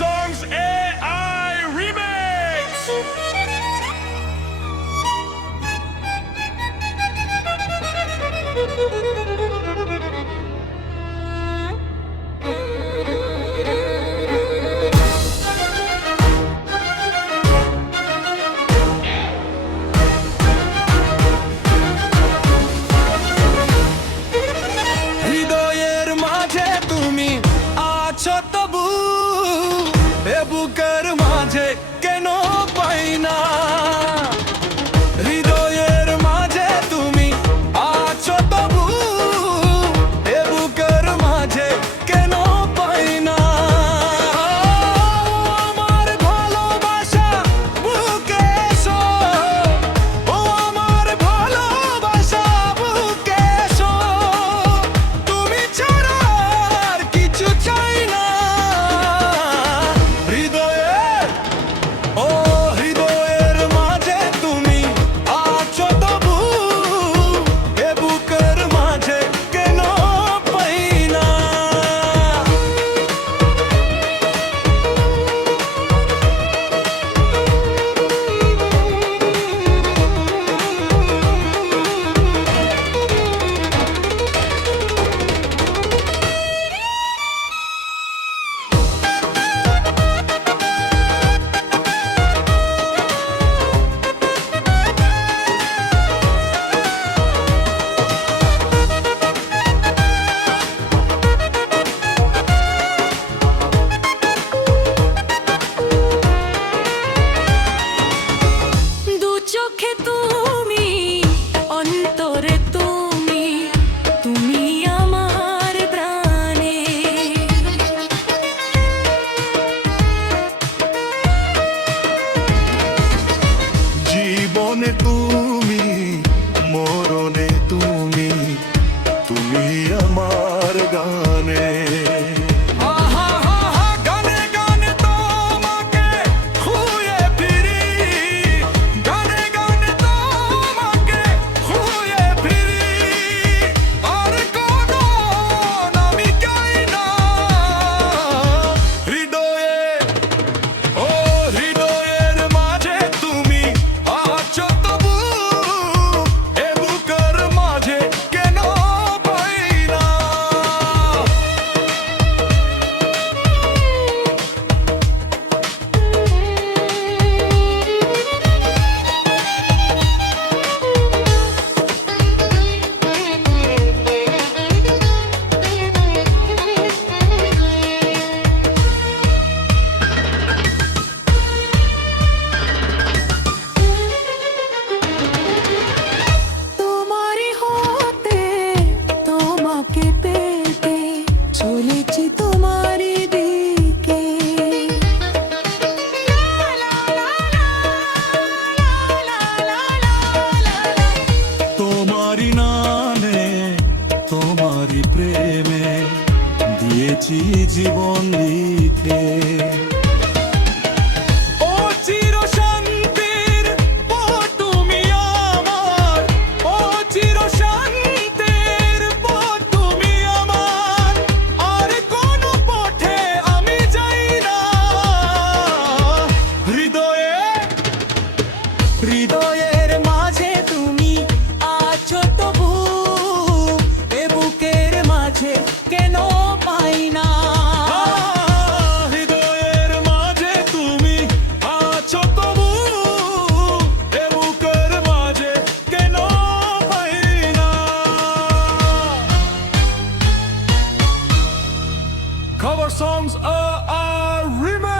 Songs AI Remix! হৃদয়ের মাঝে তুমি আছো তবু এ বুকের মাঝে কেন পাই না হৃদয়ের মাঝে তুমি আছো তবু এ বুকের মাঝে কেন পাই না আমার ভালোবাসা বুকে এসো ও আমার ভালোবাসা বুকে এসো তুমি ছাড়া আর কিছু চাই না হৃদয়ের ও হৃদয়ের মাঝে তুমি আছো তবু এ বুকের মাঝে কেন পাই না দু চোখে তুমি অন্তরে তুমি তুমি আমার প্রাণে জীবনে তুমি মরণে তুমি তুমি আমার গানে গানে গানে তোমাকে খুঁজে ফিরি গানে গানে তোমাকে খুঁজে ফিরি আর কোনো নামি চাই না হৃদয়ে ও হৃদয়ের মাঝে তুমি আছো তবু এ বুকের মাঝে কেন পাই না তোমারই হতে তোমাকে পেতে চলেছি তোমারই দিকে তোমারই নামে তোমারই প্রেমে দিয়েছি জীবন লিখে ও চির শান্তির ও তুমি আমার ও চির শান্তির ও তুমি আমার আর কোন পথে আমি যাই না হৃদয়ে হৃদয়ের মাঝে তুমি আছো তবু এ বুকের মাঝে কেন পাই না হৃদয়ের মাঝে তুমি আছো তবু এ বুকের মাঝে কেন পাই না Cover Songs are remix